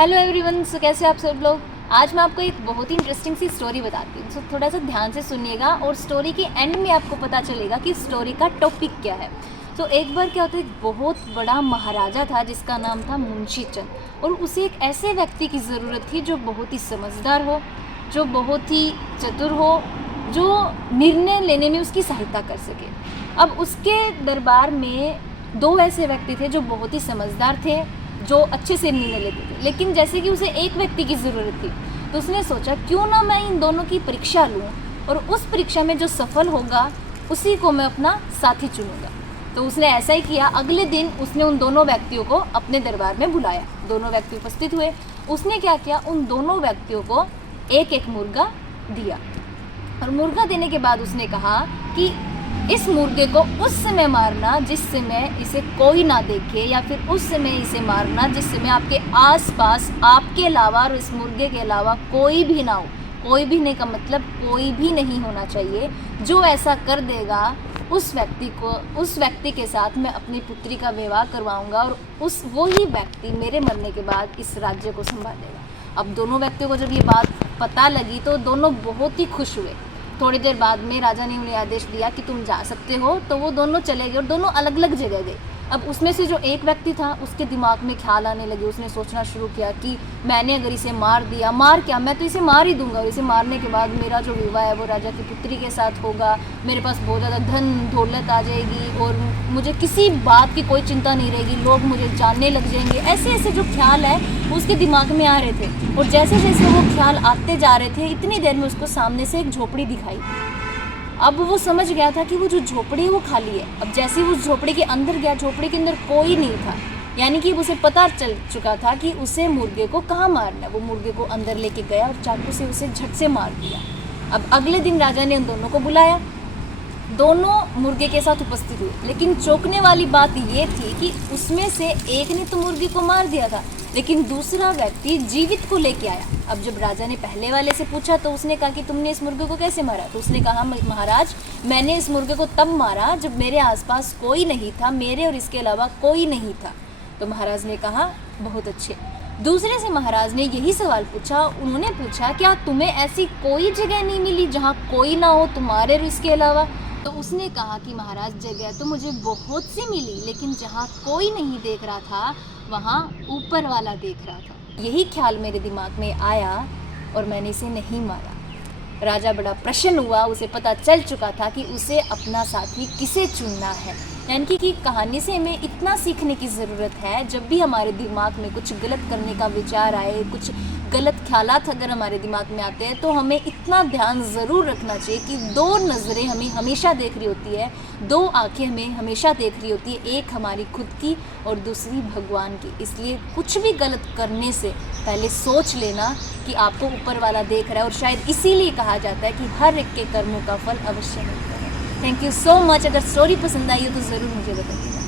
Hello everyone, सो कैसे आप सब लोग। आज मैं आपको एक बहुत ही इंटरेस्टिंग सी स्टोरी बताती हूँ। सो थोड़ा सा ध्यान से सुनिएगा और स्टोरी के एंड में आपको पता चलेगा कि स्टोरी का टॉपिक क्या है। तो एक बार क्या होता है, एक बहुत बड़ा महाराजा था जिसका नाम था मुंशी चंद, और उसे एक ऐसे व्यक्ति की ज़रूरत थी जो बहुत ही समझदार हो, जो बहुत ही चतुर हो, जो निर्णय लेने में उसकी सहायता कर सके। अब उसके दरबार में दो ऐसे व्यक्ति थे जो बहुत ही समझदार थे, जो अच्छे से निर्णय लेते थे, लेकिन जैसे कि उसे एक व्यक्ति की ज़रूरत थी, तो उसने सोचा क्यों ना मैं इन दोनों की परीक्षा लूँ और उस परीक्षा में जो सफल होगा उसी को मैं अपना साथी चुनूँगा। तो उसने ऐसा ही किया। अगले दिन उसने उन दोनों व्यक्तियों को अपने दरबार में बुलाया। दोनों व्यक्ति उपस्थित हुए। उसने क्या किया, उन दोनों व्यक्तियों को एक एक मुर्गा दिया, और मुर्गा देने के बाद उसने कहा कि इस मुर्गे को उस समय मारना जिस समय इसे कोई ना देखे, या फिर उस समय इसे मारना जिस समय आपके आसपास आपके अलावा और इस मुर्गे के अलावा कोई भी ना हो। कोई भी नहीं का मतलब कोई भी नहीं होना चाहिए। जो ऐसा कर देगा उस व्यक्ति के साथ मैं अपनी पुत्री का विवाह करवाऊंगा, और वही व्यक्ति मेरे मरने के बाद इस राज्य को संभालेगा। अब दोनों व्यक्तियों को जब ये बात पता लगी तो दोनों बहुत ही खुश हुए। थोड़ी देर बाद में राजा ने उन्हें आदेश दिया कि तुम जा सकते हो। तो वो दोनों चले गए और दोनों अलग अलग जगह गए। अब उसमें से जो एक व्यक्ति था उसके दिमाग में ख्याल आने लगे। उसने सोचना शुरू किया कि मैंने अगर इसे मार दिया, मार क्या, मैं तो इसे मार ही दूंगा, और इसे मारने के बाद मेरा जो विवाह है वो राजा की पुत्री के साथ होगा, मेरे पास बहुत ज़्यादा धन दौलत आ जाएगी और मुझे किसी बात की कोई चिंता नहीं रहेगी, लोग मुझे जानने लग जाएंगे। ऐसे ऐसे जो ख्याल है उसके दिमाग में आ रहे थे, और जैसे जैसे वो ख्याल आते जा रहे थे इतनी देर में उसको सामने से एक झोपड़ी दिखाई। अब वो समझ गया था कि वो जो झोपड़ी है वो खाली है। अब जैसे वो झोपड़ी के अंदर गया, झोपड़ी के अंदर कोई नहीं था, यानी कि उसे पता चल चुका था कि उसे मुर्गे को कहाँ मारना है। वो मुर्गे को अंदर लेके गया और चाकू से उसे झट से मार दिया। अब अगले दिन राजा ने उन दोनों को बुलाया। दोनों मुर्गे के साथ उपस्थित हुए, लेकिन चौंकने वाली बात ये थी कि उसमें से एक ने तो मुर्गे को मार दिया था, लेकिन दूसरा व्यक्ति जीवित को लेके आया। अब जब राजा ने पहले वाले से पूछा तो उसने कहा कि तुमने इस मुर्गे को कैसे मारा। तो उसने कहा महाराज, मैंने इस मुर्गे को तब मारा जब मेरे आसपास कोई नहीं था, मेरे और इसके अलावा कोई नहीं था। तो महाराज ने कहा बहुत अच्छे। दूसरे से महाराज ने यही सवाल पूछा। उन्होंने पूछा क्या तुम्हें ऐसी कोई जगह नहीं मिली जहाँ कोई ना हो तुम्हारे और इसके अलावा। तो उसने कहा कि महाराज, जगह तो मुझे बहुत सी मिली, लेकिन जहाँ कोई नहीं देख रहा था वहाँ ऊपर वाला देख रहा था। यही ख्याल मेरे दिमाग में आया और मैंने इसे नहीं मारा। राजा बड़ा प्रसन्न हुआ। उसे पता चल चुका था कि उसे अपना साथी किसे चुनना है। यानी कि कहानी से हमें इतना सीखने की ज़रूरत है, जब भी हमारे दिमाग में कुछ गलत करने का विचार आए, कुछ गलत ख्यालात अगर हमारे दिमाग में आते हैं, तो हमें इतना ध्यान ज़रूर रखना चाहिए कि दो नज़रें हमें हमेशा देख रही होती है, दो आंखें हमें हमेशा देख रही होती है, एक हमारी खुद की और दूसरी भगवान की। इसलिए कुछ भी गलत करने से पहले सोच लेना कि आपको ऊपर वाला देख रहा है, और शायद इसीलिए कहा जाता है कि हर एक के कर्मों का फल अवश्य मिलता है। Thank you so much. अगर स्टोरी पसंद आई हो तो ज़रूर मुझे बताइएगा।